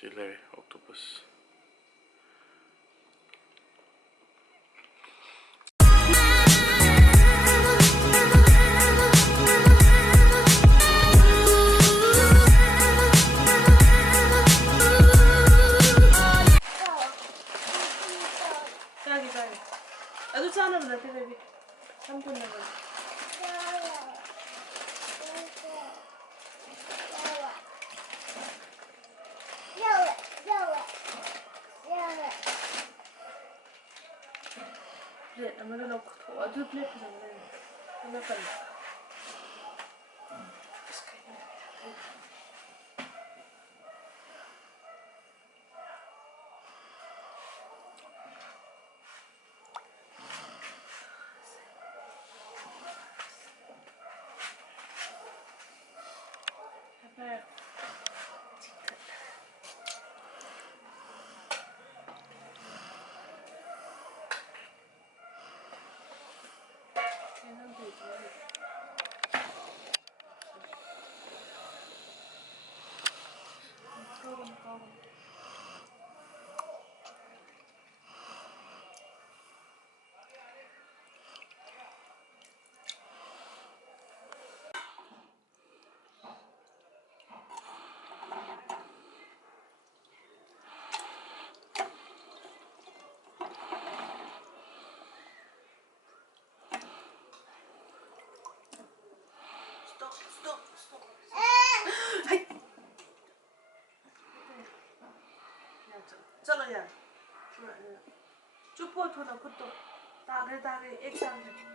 Sila octopus. Aduh sana berarti baby. Sampun na ba? Plate naman na ko. Aduh plate na naman. Ano pa na? Stop. Hai. चलो यार चुप हो थोड़ा खुद तो तागे एक साथ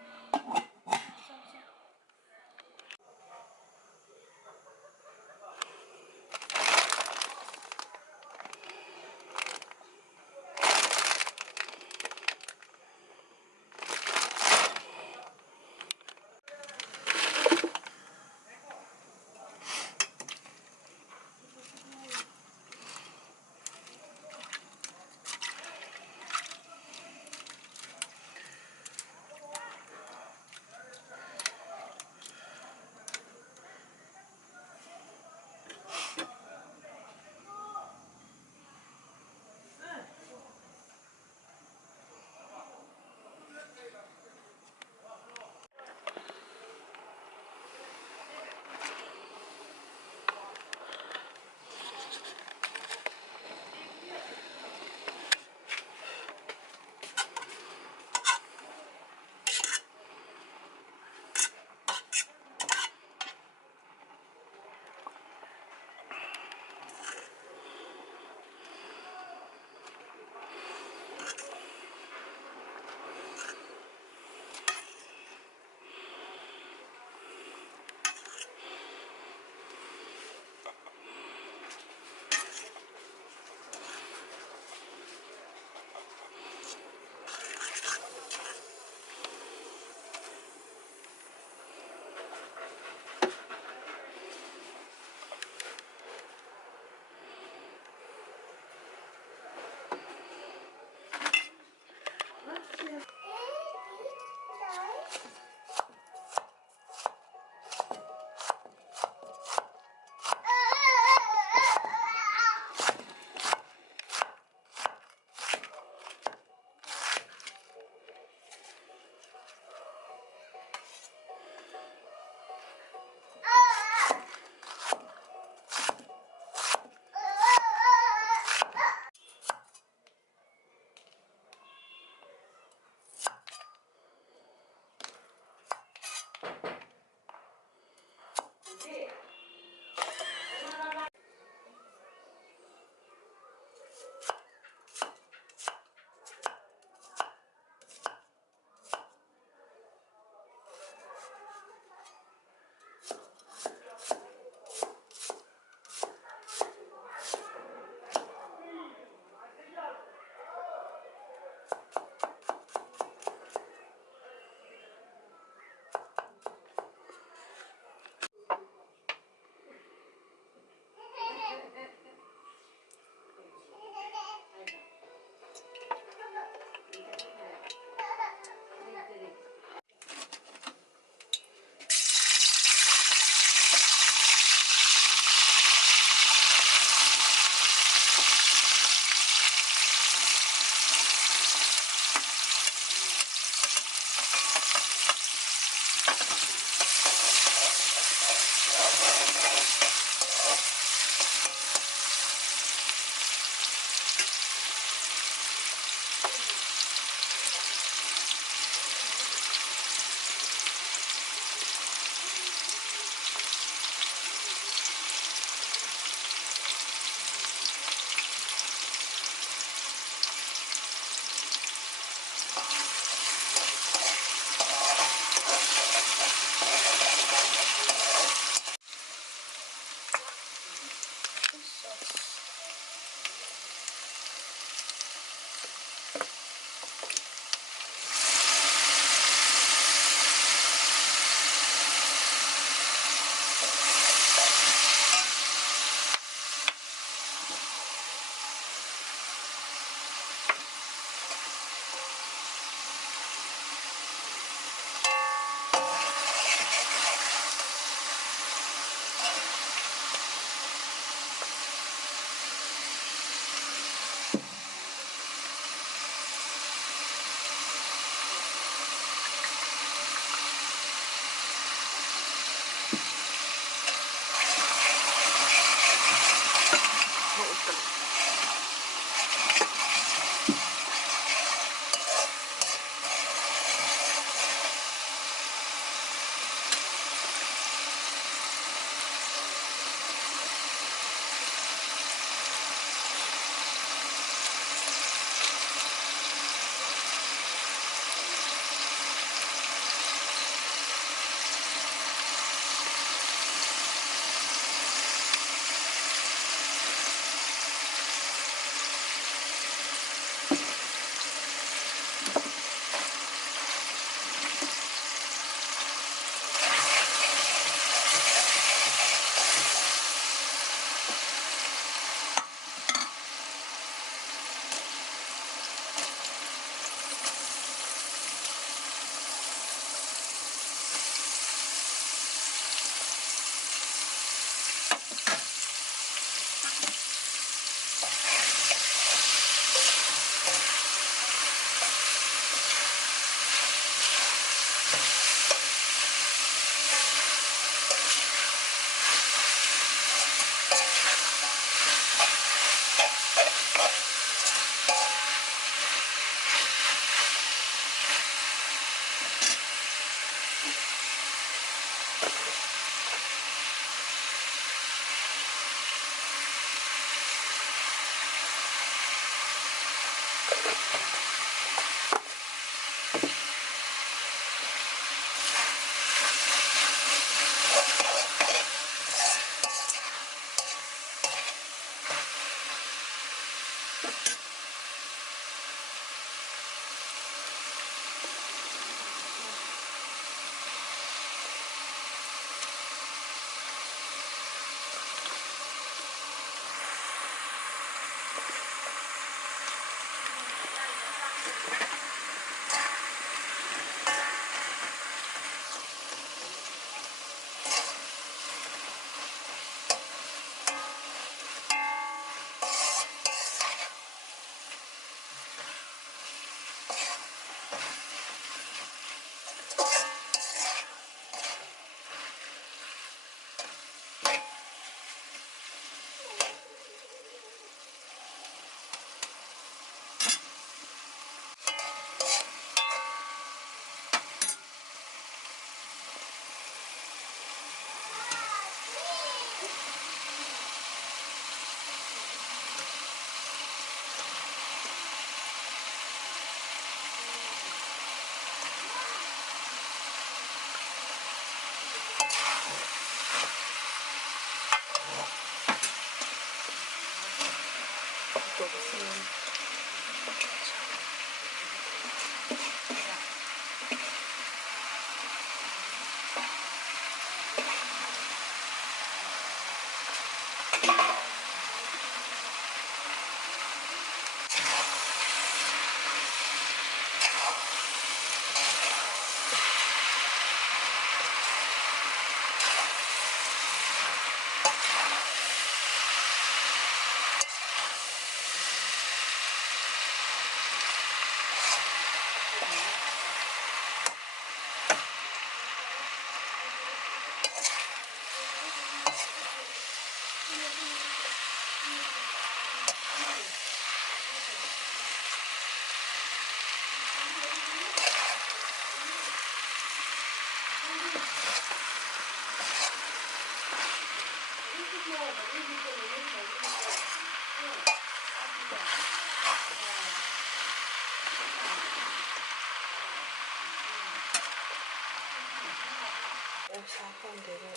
사건대로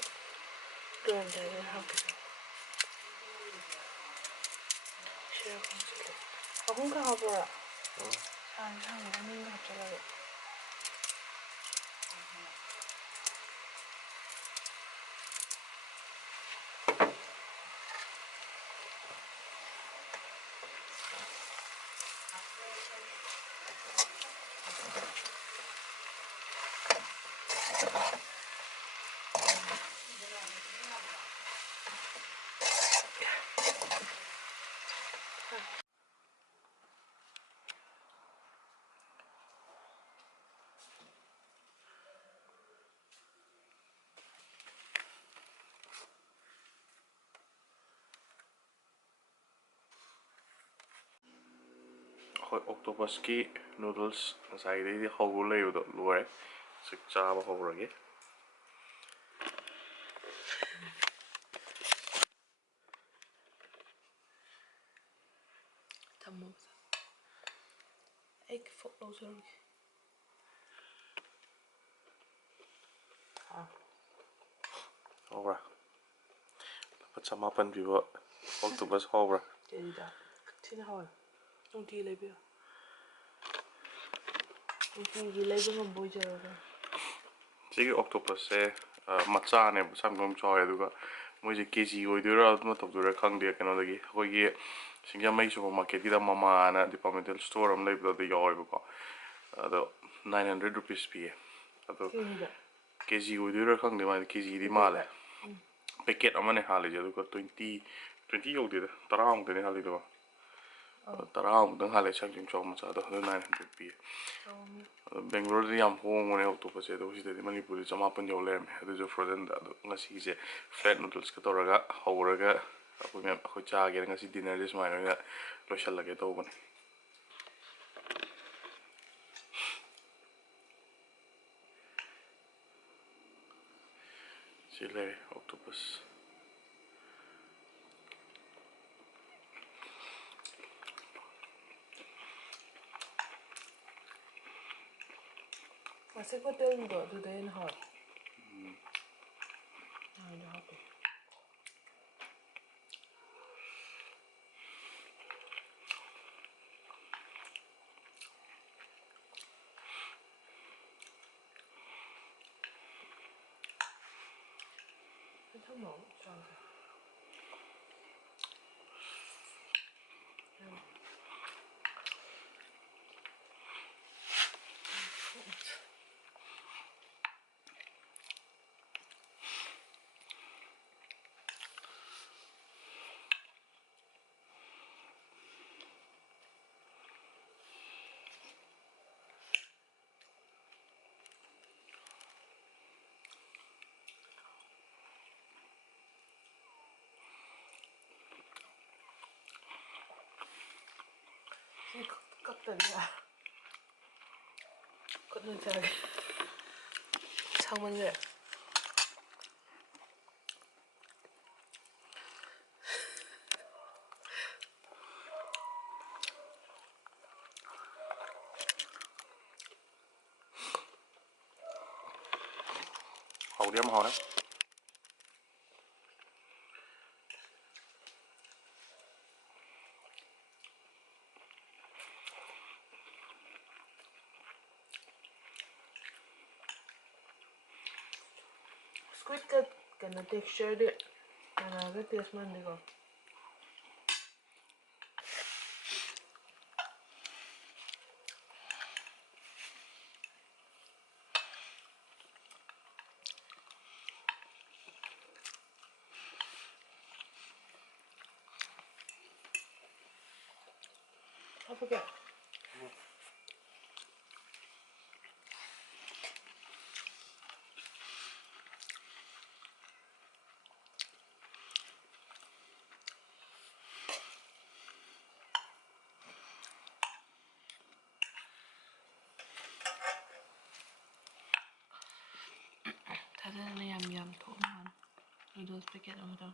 그런 데를 하기로 시야 강수로 혼자 가보라. 사람 많은가 갑자기. octopusकी noodles ngसाꯏꯗꯩꯗꯤ ꯍꯧꯕ ꯂꯩꯕꯗꯣ ꯂꯣꯏꯔꯦ ꯍꯧꯖꯤꯛ ꯆꯥꯕ ꯍꯧꯔꯒꯦ ꯊꯝꯃꯣ ꯑꯩ ꯐꯣꯛ ꯂꯧꯖꯔꯒꯦ ꯍꯧꯕ꯭ꯔꯥ ꯂꯨꯄꯥ 1,500 ꯄꯤꯕ octopus ꯍꯧꯕ꯭ꯔꯥ ꯀꯦꯖꯤꯗ ꯊꯤꯅ ꯍꯥꯎꯋꯦ ꯅꯨꯡꯇꯤꯒꯤ ꯂꯩꯕꯤꯌꯣ ꯅꯨꯡꯇꯤꯒꯤ ꯂꯩꯕ ꯉꯝꯕ ꯑꯣꯏꯖꯔꯒ ꯁꯤꯒꯤ octopusꯁꯦ ꯃꯆꯥꯅꯦꯕ ꯁꯪꯒꯣꯝ ꯆꯥꯎꯋꯦ ꯑꯗꯨꯒ ꯃꯣꯏꯁꯦ ꯀꯦꯖꯤ ꯑꯣꯏꯗꯣꯏꯔꯥ ꯑꯗꯨꯝ ꯇꯧꯗꯣꯏꯔꯥ ꯈꯪꯗꯦ ꯀꯩꯅꯣꯗꯒꯤ ꯑꯩꯈꯣꯏꯒꯤ ꯁꯤꯡꯖꯃꯩ ꯁꯨꯄꯔ ꯃꯥꯔꯀꯦꯠꯀꯤꯗ ꯃꯃꯥꯅ ꯗꯤꯄꯥꯔꯠꯃꯦꯟꯇꯦꯜ ꯁ꯭ꯇꯣꯔ ꯑꯃ ꯂꯩꯕꯗꯣ ꯑꯗꯨ ꯌꯥꯎꯋꯦꯕꯀꯣ ꯑꯗꯣ 900 ꯔꯨꯄꯤꯁ ꯄꯤꯌꯦ ꯑꯗꯣ ꯀꯦꯖꯤ ꯑꯣꯏꯗꯣꯏꯔꯥ ꯈꯪꯗꯦ ꯃꯥꯗꯤ ꯀꯦꯖꯤꯗꯤ ꯃꯥꯜꯂꯦ ꯄꯦꯀꯦꯠ ꯑꯃꯅꯦ ꯍꯥꯜꯂꯤꯁꯦ ꯑꯗꯨꯒ 20 ꯌꯧꯗꯦꯗ 10 ꯍꯥꯜꯂꯤꯗꯣ 10 ꯍꯥꯜꯂꯦ ꯁꯪꯒꯣꯝ ꯆꯥꯎ ꯃꯆꯥꯗꯣ ꯑꯗꯨ 900 ꯄꯤꯌꯦ ꯑꯗꯣ ꯕꯦꯡꯒ꯭ꯂꯣꯔꯗꯗꯤ ꯌꯥꯝ ꯍꯣꯡꯕꯅꯦ octopusꯁꯦ ꯑꯗꯣ ꯁꯤꯗꯗꯤ ꯃꯅꯤꯄꯨꯔꯗꯤ 1,500 ꯌꯧ ꯂꯩꯔꯝꯃꯦ ꯑꯗꯨꯁꯨ ꯐ꯭ꯔꯣꯖꯟꯗ ꯑꯗꯣ ꯉꯁꯤꯒꯤꯁꯦ ꯐ꯭ꯂꯦꯠ ꯅꯨꯗꯜꯁꯀ ꯇꯧꯔꯒ ꯍꯧꯔꯒ ꯑꯩꯈꯣꯏ ꯆꯥꯒꯦꯅ ꯉꯁꯤ ꯗꯤꯅꯔꯁꯦ ꯁꯨꯃꯥꯏꯅ ꯑꯣꯏꯅ ꯂꯣꯏꯁꯜꯂꯒꯦ ꯇꯧꯕꯅꯦ ꯁꯤ ꯂꯩꯔꯦ octopus Classic hotel do do den hot. Det har vi. Det tar många chanser. 깍다리야. 걷는 자게 창문을 hầu đi em hầu đấy. squid cut cái texture đấy là cái taste man đi không 해보게 다른 얌얌 토만 noodles packet ở đâu